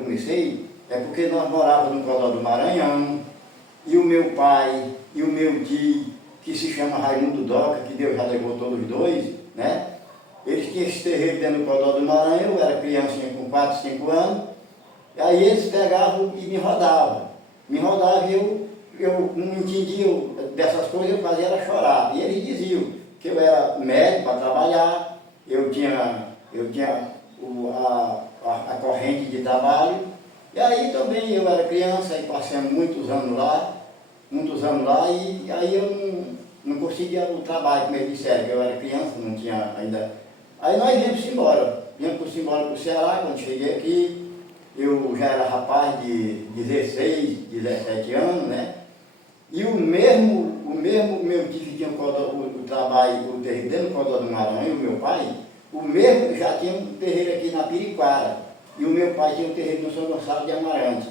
eu comecei, é porque nós morávamos no Codó do Maranhão, e o meu pai e o meu tio, que se chama Raimundo Doca, que Deus já levou todos os dois, né? Eles tinham esse terreiro dentro do Codó do Maranhão, eu era criancinha com 4, 5 anos, e aí eles pegavam e me rodavam. Me rodavam e eu não entendia dessas coisas, eu fazia era chorar. E eles diziam que eu era médico para trabalhar, eu tinha a corrente de trabalho, e aí também eu era criança, e passei muitos anos lá, e aí eu não conseguia o trabalho, como eles disseram, que eu era criança, não tinha ainda. Aí nós viemos embora para o Ceará. Quando cheguei aqui, eu já era rapaz de 16, 17 anos, né? E o mesmo meu tio que tinha o trabalho, o terreiro dentro do Codó do Maranhão, o meu pai, o mesmo já tinha um terreiro aqui na Piriquara, e o meu pai tinha um terreiro no São Gonçalo de Amarante.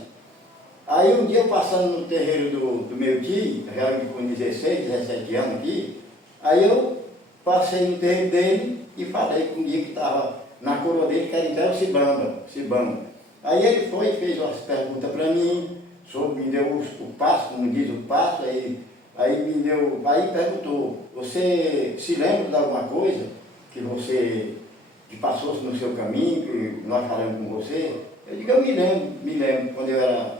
Aí um dia eu passando no terreiro do meu tio, já com 16, 17 anos aqui, aí eu passei no terreiro dele e falei com o dia que estava na coroa dele, que era então o Cibamba. Aí ele foi e fez umas perguntas para mim, me deu o passo, como diz o passo, aí perguntou, você se lembra de alguma coisa que passou no seu caminho, que nós falamos com você? Eu digo, eu me lembro, quando eu era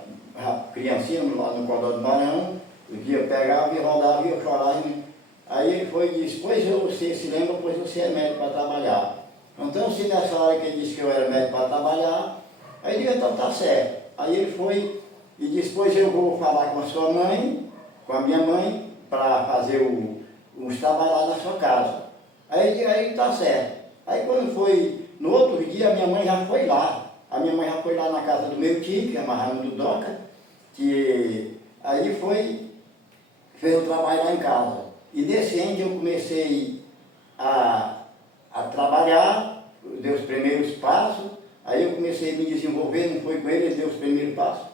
criancinha lá no Codó do Maranhão, o dia pegava e rodava e eu chorava. Aí ele foi e disse, pois você se lembra, pois você é médico para trabalhar. Então, se nessa hora que ele disse que eu era médico para trabalhar, aí eu digo, então tá certo. Aí ele foi e disse, pois eu vou falar com a sua mãe, com a minha mãe, para fazer uns trabalhos lá na sua casa. Aí eu digo, aí tá certo. Aí quando foi, no outro dia, a minha mãe já foi lá. A minha mãe já foi lá na casa do meu tio, que é Raimundo Doca, que aí fez o trabalho lá em casa. E nesse ano eu comecei a trabalhar, dei os primeiros passos, aí eu comecei a me desenvolver, não foi com ele deu os primeiros passos.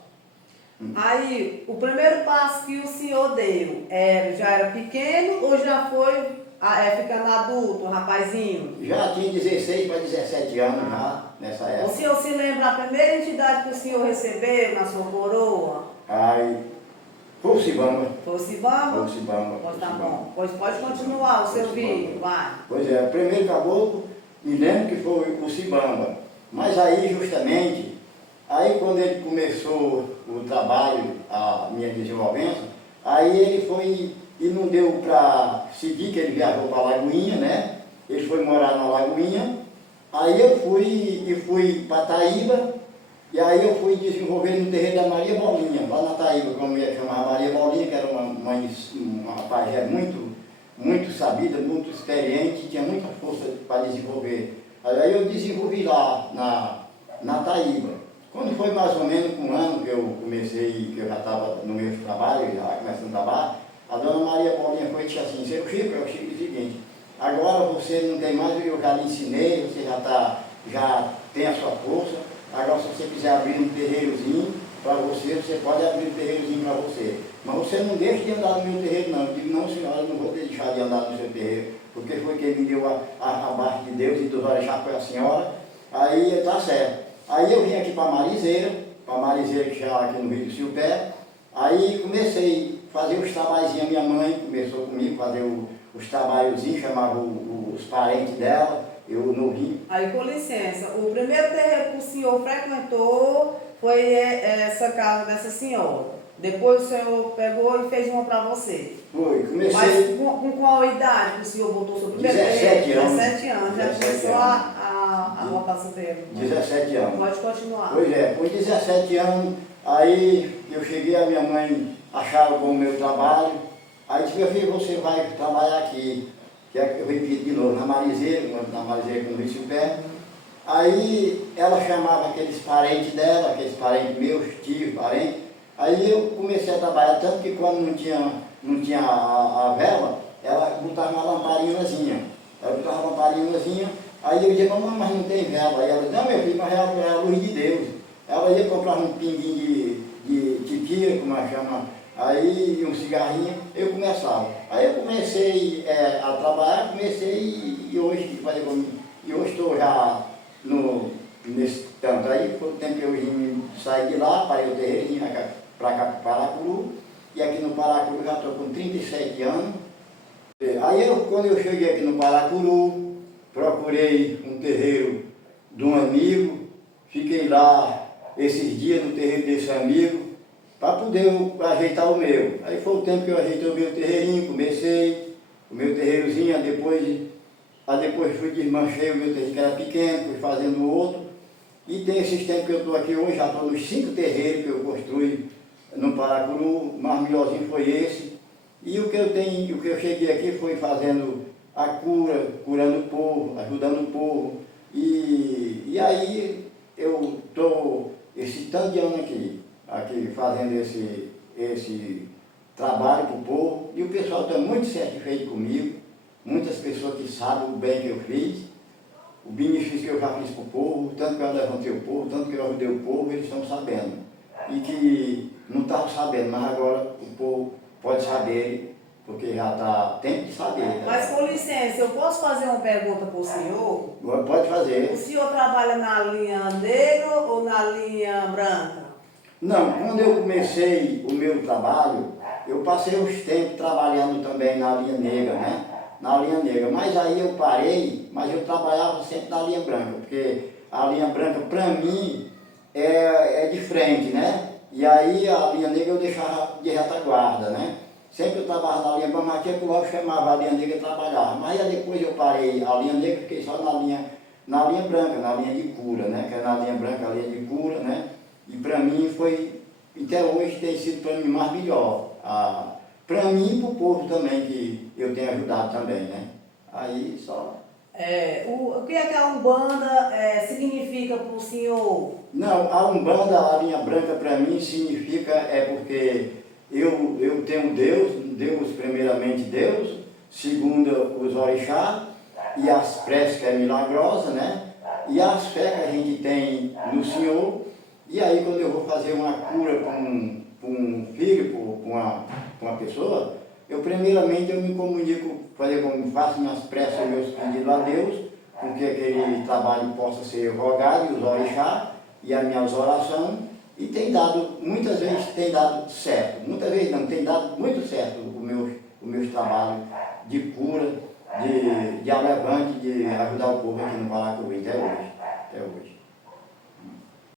Aí, o primeiro passo que o senhor deu, já era pequeno ou já foi ficando adulto, rapazinho? Já tinha 16 para 17 anos já, nessa época. O senhor se lembra a primeira entidade que o senhor recebeu na sua coroa? Aí, foi o Cibamba. Foi o Cibamba? Foi o Cibamba. Pois tá bom. Pois pode continuar o seu vídeo, vai. Pois é, o primeiro caboclo, me lembro que foi o Cibamba. Mas aí, justamente, aí quando ele começou o trabalho, a minha desenvolvência, aí ele foi e não deu para seguir, que ele viajou para a Lagoinha, né? Ele foi morar na Lagoinha. Aí eu fui para Taíba, e aí eu fui desenvolver no terreiro da Maria Bolinha, lá na Taíba, como ia chamar Maria Bolinha, que era uma pajé muito sabida, muito experiente, tinha muita força para desenvolver. Aí eu desenvolvi lá na Taíba. Quando foi mais ou menos um ano que eu comecei, que eu já estava no meu trabalho, já começando a trabalhar, a dona Maria Bolinha foi e disse assim, seu Chico, é o seguinte, agora você não tem mais, eu já lhe ensinei, você já tem a sua força, agora se você quiser abrir um terreirozinho para você, você pode abrir um terreirozinho para você. Mas você não deixa de andar no meu terreiro não. Eu digo, não senhora, eu não vou deixar de andar no seu terreiro, porque foi quem me deu a base de Deus e dos orixás foi a senhora, aí está certo. Aí eu vim aqui para Marizeira que já aqui no Rio do Silpé, aí comecei a fazer os trabalhozinhos, minha mãe começou comigo a fazer os trabalhozinhos, chamava os parentes dela, eu no Rio. Aí, com licença, o primeiro terreiro que o senhor frequentou foi essa casa dessa senhora. Depois o senhor pegou e fez uma para você. Foi, comecei... Mas com qual idade que o senhor voltou sobre o primeiro 17 terreiro? anos. 17 anos, já começou a voltar sobre ele. 17 anos. Pode continuar. Pois é, com 17 anos, aí eu cheguei, a minha mãe achava bom o meu trabalho, aí disse, meu filho, você vai trabalhar aqui, que eu repito de novo, na Marizeira, no Rio Silpé. Aí ela chamava aqueles parentes dela, aqueles parentes meus, tios, parentes, aí eu comecei a trabalhar, tanto que quando não tinha a vela, ela botava uma lamparinhazinha, aí eu dizia, mamãe, mas não tem vela. Aí ela disse, não meu filho, mas é a luz de Deus. Ela ia comprar um pinguinho de titira, como ela chama, aí um cigarrinho, eu começava. Aí eu comecei a trabalhar, e hoje estou já nesse tanto. Aí foi o tempo que eu saí de lá, parei o terreiro, vim para cá para Paracuru, e aqui no Paracuru já estou com 37 anos. Aí quando eu cheguei aqui no Paracuru, procurei um terreiro de um amigo, fiquei lá esses dias no terreiro desse amigo, para poder ajeitar o meu. Aí foi o tempo que eu ajeitei o meu terreirinho, comecei o meu terreirozinho, depois fui desmanchei o meu terreiro que era pequeno, fui fazendo outro. E tem esses tempos que eu estou aqui hoje, já estou nos 5 terreiros que eu construí no Paracuru, o mais melhorzinho foi esse. E o que eu cheguei aqui foi fazendo a cura, curando o povo, ajudando o povo. E aí eu estou esse tanto de ano aqui fazendo esse trabalho para o povo. E o pessoal está muito satisfeito comigo, muitas pessoas que sabem o bem que eu fiz, o benefício que eu já fiz para o povo, tanto que eu levantei o povo, tanto que eu ajudei o povo, eles estão sabendo. E que não estavam sabendo, mas agora o povo pode saber, porque já está tempo de saber. Né? Mas com licença, eu posso fazer uma pergunta para o senhor? Pode fazer. O senhor trabalha na linha negra ou na linha branca? Não, quando eu comecei o meu trabalho, eu passei uns tempos trabalhando também na linha negra, né? Na linha negra, mas aí eu parei, mas eu trabalhava sempre na linha branca, porque a linha branca para mim é de frente, né? E aí a linha negra eu deixava de retaguarda, né? Sempre eu trabalhava na linha branca, mas aqui eu chamava a linha negra e trabalhava. Mas aí depois eu parei a linha negra, fiquei só na linha branca, na linha de cura, né? Que é na linha branca, a linha de cura, né? E para mim foi, até hoje tem sido para mim mais melhor. Para mim e para o povo também, que eu tenho ajudado também, né? Aí só... O que é que a Umbanda significa para o senhor? Não, a Umbanda, a linha branca para mim significa, porque eu tenho Deus primeiramente Deus, segundo os orixás, e as preces que é milagrosa, né? E as fé que a gente tem no Senhor. E aí quando eu vou fazer uma cura para um filho, para uma pessoa, eu primeiramente eu me comunico, faço minhas preces, meus pedidos a Deus, com que aquele trabalho possa ser rogado, e os orixás, e as minhas orações, e tem dado, muitas vezes tem dado certo, muitas vezes não, tem dado muito certo os meus trabalhos de cura, de alevante, de ajudar o povo aqui no Paracuru até hoje.